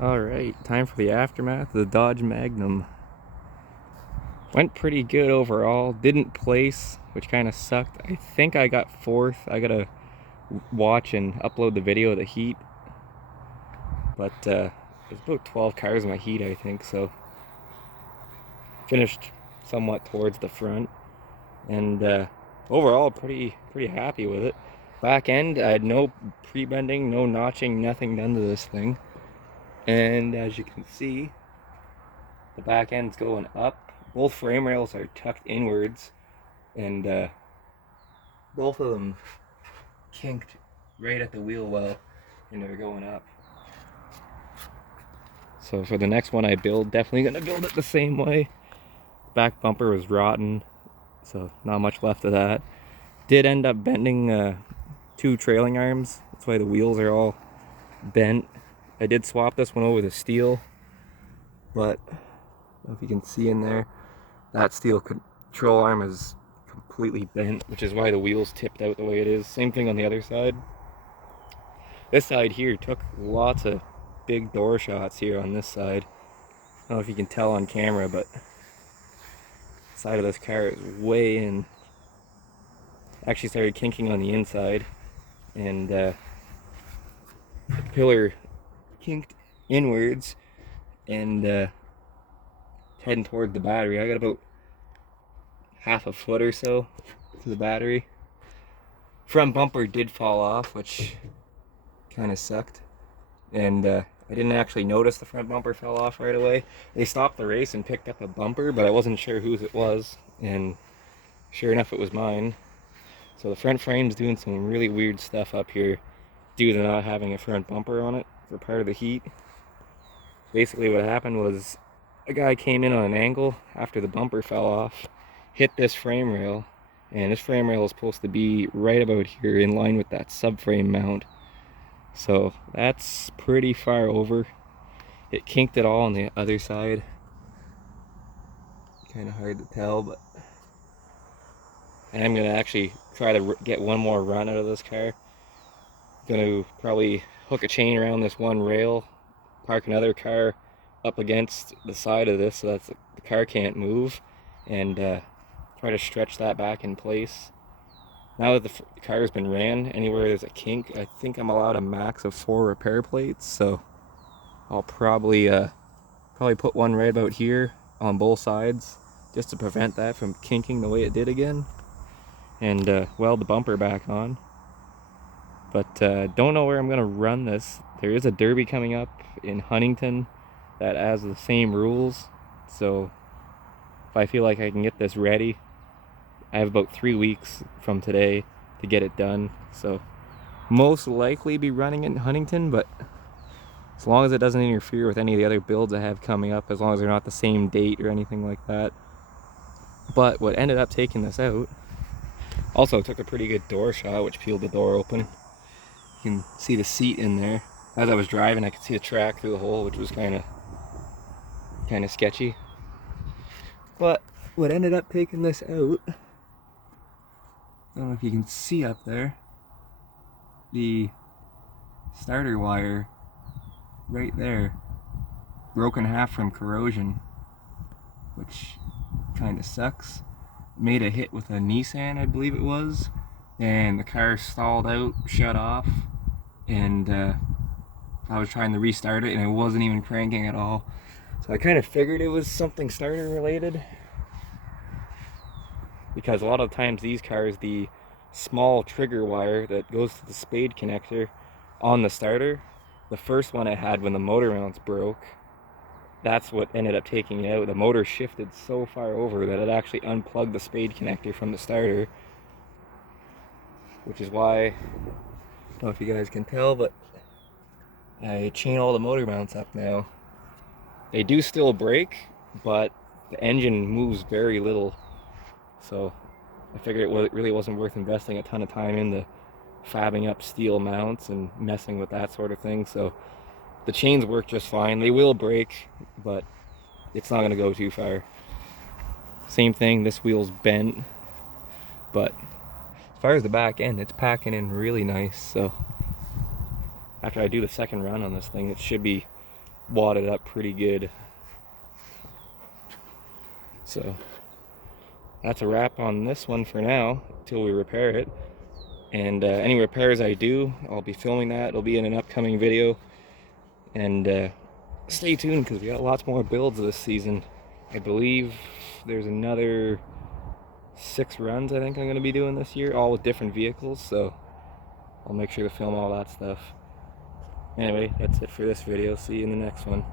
Alright, time for the aftermath of the Dodge Magnum. Went pretty good overall. Didn't place, which kind of sucked. I think I got fourth. I gotta watch and upload the video of the heat. But there's about 12 cars in my heat, I think, so finished somewhat towards the front. And overall, pretty happy with it. Back end, I had no pre-bending, no notching, nothing done to this thing. And as you can see, the back end's going up. Both frame rails are tucked inwards, and both of them kinked right at the wheel well, and they're going up. So for the next one I build, definitely gonna build it the same way. Back bumper was rotten, so not much left of that. Did end up bending two trailing arms. That's why the wheels are all bent. I did swap this one over to steel, but I don't know if you can see in there, that steel control arm is completely bent, which is why the wheels tipped out the way it is. Same thing on the other side. This side here took lots of big door shots here on this side. I don't know if you can tell on camera, but the side of this car is way in. Actually started kinking on the inside, and the pillar kinked inwards and heading toward the battery. I got about half a foot or so to the battery. Front bumper did fall off, which kind of sucked, and I didn't actually notice the front bumper fell off right away. They stopped the race and picked up a bumper, but I wasn't sure whose it was, and sure enough it was mine. So the front frame's doing some really weird stuff up here due to not having a front bumper on it for part of the heat. Basically what happened was a guy came in on an angle after the bumper fell off, hit this frame rail, and this frame rail is supposed to be right about here in line with that subframe mount. So that's pretty far over. It kinked it all on the other side. Kind of hard to tell, but I'm gonna actually try to get one more run out of this car. Gonna probably hook a chain around this one rail, park another car up against the side of this so that the car can't move, and try to stretch that back in place. Now that the car's been ran, anywhere there's a kink, I think I'm allowed a max of 4 repair plates, so I'll probably put one right about here on both sides just to prevent that from kinking the way it did again, and weld the bumper back on. But don't know where I'm gonna run this. There is a derby coming up in Huntington that has the same rules, so if I feel like I can get this ready, I have about 3 weeks from today to get it done, so most likely be running in Huntington, but as long as it doesn't interfere with any of the other builds I have coming up, as long as they're not the same date or anything like that. But what ended up taking this out, also took a pretty good door shot, which peeled the door open. You can see the seat in there. As I was driving, I could see a track through the hole, which was kind of sketchy. But what ended up taking this out, I don't know if you can see up there, the starter wire right there broke in half from corrosion, which kind of sucks. Made a hit with a Nissan, I believe it was, and the car stalled out, shut off, and I was trying to restart it and it wasn't even cranking at all. So I kind of figured it was something starter related, because a lot of times these cars, the small trigger wire that goes to the spade connector on the starter, the first one I had when the motor mounts broke, that's what ended up taking it out. The motor shifted so far over that it actually unplugged the spade connector from the starter, which is why, I don't know if you guys can tell, but I chain all the motor mounts up now. They do still break, but the engine moves very little, so I figured it really wasn't worth investing a ton of time into fabbing up steel mounts and messing with that sort of thing. So the chains work just fine. They will break, but it's not going to go too far. Same thing, this wheel's bent, but as far as the back end, it's packing in really nice. So after I do the second run on this thing, it should be wadded up pretty good. So that's a wrap on this one for now until we repair it. And any repairs I do, I'll be filming that. It'll be in an upcoming video. And stay tuned because we got lots more builds this season. I believe there's another 6 runs I think I'm going to be doing this year, all with different vehicles, so I'll make sure to film all that stuff. Anyway, that's it for this video. See you in the next one.